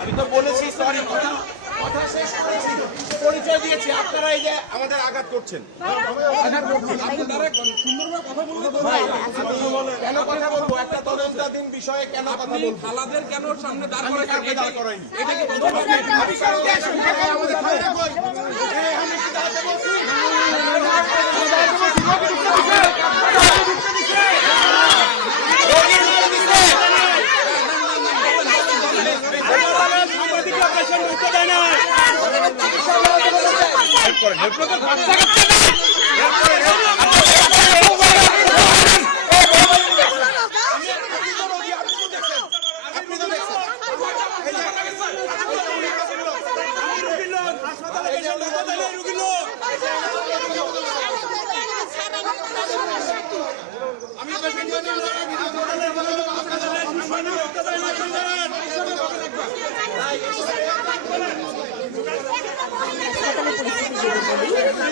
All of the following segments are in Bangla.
আমি তো বলেছি সরি, কথা শেষ করেছি, পরিচয় দিয়েছি, আপনারা এই যে আমাদের আঘাত করছেন। কেন কথা বলবো? একটা তদন্তাধীন বিষয়ে কেন কথা বলবো? খালাদের কেন সামনে দাঁড় করায়নি? এটা কি আমাদের খালাদা কই? আমি কি দাঁড়াতে বলছি?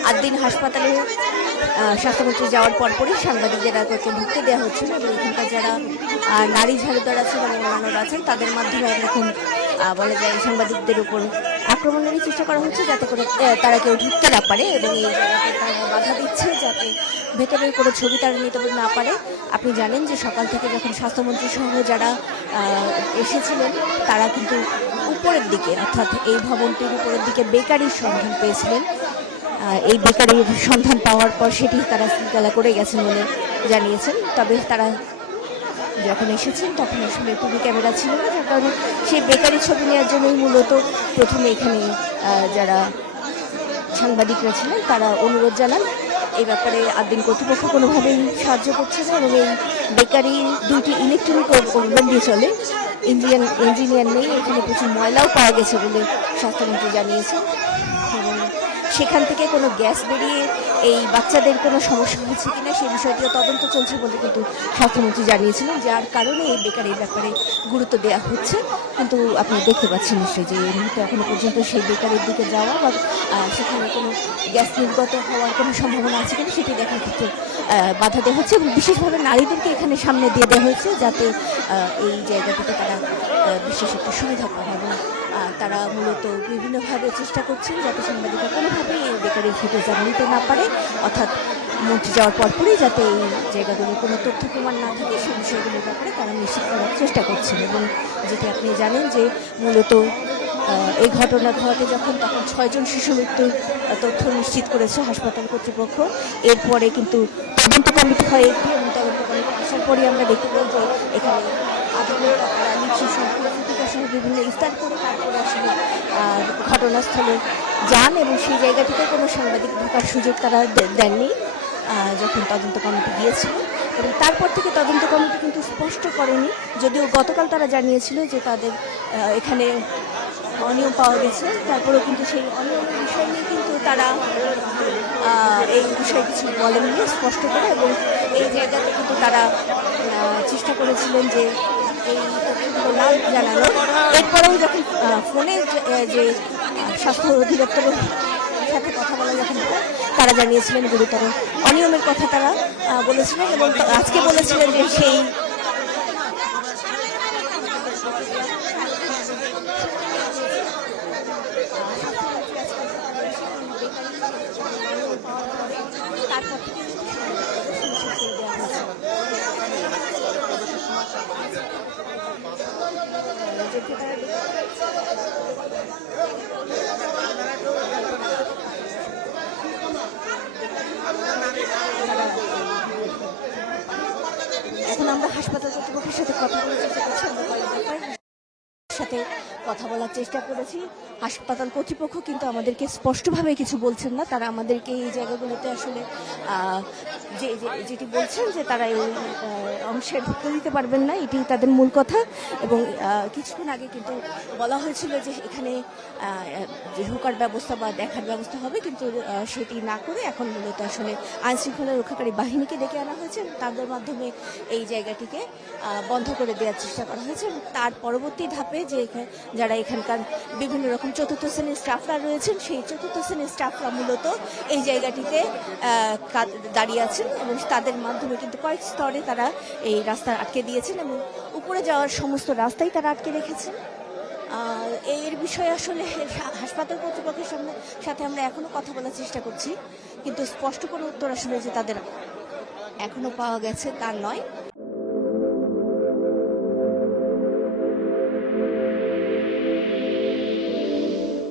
আদ্দিন হাসপাতালে স্বাস্থ্যমন্ত্রী যাওয়ার পরপরই সাংবাদিকদের কয়েকজন ঢুকতে দেওয়া হচ্ছিল এবং এখানকার যারা নারী ঝাড়ুদার আছেন এবং অন্যান্যরা আছেন তাদের মাধ্যমে একরকম বলা যায় সাংবাদিকদের উপর আক্রমণেরই চেষ্টা করা হচ্ছে যাতে করে তারা কেউ ঢুকতে না পারে এবং এই জায়গাতে তারা বাধা দিচ্ছে যাতে ভেতরের কোনো ছবি তারা নিতে না পারে। আপনি জানেন যে সকাল থেকে যখন স্বাস্থ্যমন্ত্রী সহ যারা এসেছিলেন তারা কিন্তু উপরের দিকে অর্থাৎ এই ভবনটির উপরের দিকে বেকারির সন্ধান পেয়েছিলেন। এই বেকারির সন্ধান পাওয়ার পর সেটি তারা শৃঙ্খলা করে গেছেন বলে জানিয়েছেন। তবে তারা যখন এসেছেন তখন আসলে টিভি ক্যামেরা ছিল না, যার কারণে সেই বেকারি ছবি নেওয়ার জন্যই মূলত প্রথমে এখানে যারা সাংবাদিকরা ছিলেন তারা অনুরোধ জানান। এই ব্যাপারে আদ্দিন কর্তৃপক্ষ কোনোভাবেই সাহায্য করছে না এবং এই বেকারির দুইটি ইলেকট্রনিক উপকরণ দিয়ে চলে, ইঞ্জিনিয়ার নেই, এখানে প্রচুর ময়লাও পাওয়া গেছে বলে স্বাস্থ্যমন্ত্রী জানিয়েছেন এবং সেখান থেকে কোনো গ্যাস বেরিয়ে এই বাচ্চাদের কোনো সমস্যা হয়েছে কিনা সেই বিষয়টিও তদন্ত চলছে বলে কিন্তু স্বাস্থ্যমন্ত্রী জানিয়েছিলেন, যার কারণে এই বেকারির ব্যাপারে গুরুত্ব দেওয়া হচ্ছে। কিন্তু আপনি দেখতে পাচ্ছেন নিশ্চয়ই যে এই মুহূর্তে এখনো পর্যন্ত সেই বেকারির দিকে যাওয়া বা সেখানে কোনো গ্যাস নির্গত হওয়ার কোনো সম্ভাবনা আছে কিনা সেটি দেখার ক্ষেত্রে বাধা দেওয়া হচ্ছে এবং বিশেষভাবে নারীদেরকে এখানে সামনে দিয়ে দেওয়া হয়েছে যাতে এই জায়গাটিতে তারা বিশেষ একটা সুবিধা পায় এবং তারা মূলত বিভিন্নভাবে চেষ্টা করছেন যাতে সাংবাদিকরা কোনোভাবেই এই বেকারির ফুটেজ নিতে না পারে, অর্থাৎ মন্ত্রী যাওয়ার পরপরই যাতে এই জায়গাগুলোর কোনো তথ্য প্রমাণ না থাকে সেই বিষয়গুলোর ব্যাপারে তারা নিশ্চিত করার চেষ্টা করছেন। এবং যেটি আপনি জানেন যে মূলত এই ঘটনা ঘটে যখন তখন 6 জন শিশু মৃত্যুর তথ্য নিশ্চিত করেছে হাসপাতাল কর্তৃপক্ষ। এরপরে কিন্তু তদন্ত কমিটি হয় একটি এবং তদন্ত কমিটি আসার পরই আমরা দেখতে পাই যে এখানে সহ বিভিন্ন ইফতার করে তারপরে আসলে ঘটনাস্থলে যান এবং সেই জায়গা থেকে কোনো সাংবাদিক ঢোকার সুযোগ তারা দেননি যখন তদন্ত কমিটি গিয়েছিল এবং তারপর থেকে তদন্ত কমিটি কিন্তু স্পষ্ট করেনি, যদিও গতকাল তারা জানিয়েছিল যে তাদের এখানে অনিয়ম পাওয়া গেছে, তারপরেও কিন্তু সেই অনিয়মের বিষয় নিয়ে কিন্তু তারা এই বিষয়ে কিছু বলেননি স্পষ্ট করে এবং এই জায়গাতে কিন্তু তারা চেষ্টা করেছিলেন যে এই তথ্যগুলো না জানানো। এরপরেও যখন ফোনে যে স্বাস্থ্য অধিদপ্তরের সাথে কথা বলা যখন তারা জানিয়েছিলেন গুরুতর অনিয়মের কথা তারা বলেছিলেন এবং আজকে বলেছিলেন যে সেই তারপর থেকে এখন আমরা হাসপাতাল কর্তৃপক্ষের সাথে কথা বলার চেষ্টা করেছি। হাসপাতাল কর্তৃপক্ষ কিন্তু আমাদেরকে স্পষ্টভাবে কিছু বলছেন না, তারা আমাদেরকে এই জায়গাগুলোতে আসলে যেটি বলছেন যে তারা এই অংশে ঢুকতে দিতে পারবেন না, এটি তাদের মূল কথা। এবং কিছুক্ষণ আগে কিন্তু বলা হয়েছিল যে এখানে ঢোকার ব্যবস্থা বা দেখার ব্যবস্থা হবে, কিন্তু সেটি না করে এখন মূলত আসলে আইনশৃঙ্খলা রক্ষাকারী বাহিনীকে ডেকে আনা হয়েছে, তাদের মাধ্যমে এই জায়গাটিকে বন্ধ করে দেওয়ার চেষ্টা করা হয়েছে। এবং তার পরবর্তী ধাপে যে যারা এখানে এখানকার বিভিন্ন রকম চতুর্থ শ্রেণীর স্টাফরা রয়েছেন, সেই চতুর্থ শ্রেণীর স্টাফরা মূলত এই জায়গাটিতে দাঁড়িয়ে আছেন এবং তাদের মাধ্যমে কিন্তু কয়েক স্তরে তারা এই রাস্তা আটকে দিয়েছেন এবং উপরে যাওয়ার সমস্ত রাস্তাই তারা আটকে রেখেছেন। এর বিষয়ে আসলে হাসপাতাল কর্তৃপক্ষের সাথে আমরা এখনো কথা বলার চেষ্টা করছি, কিন্তু স্পষ্ট কোনো উত্তর আসলে যে তাদের এখনো পাওয়া গেছে তা নয়।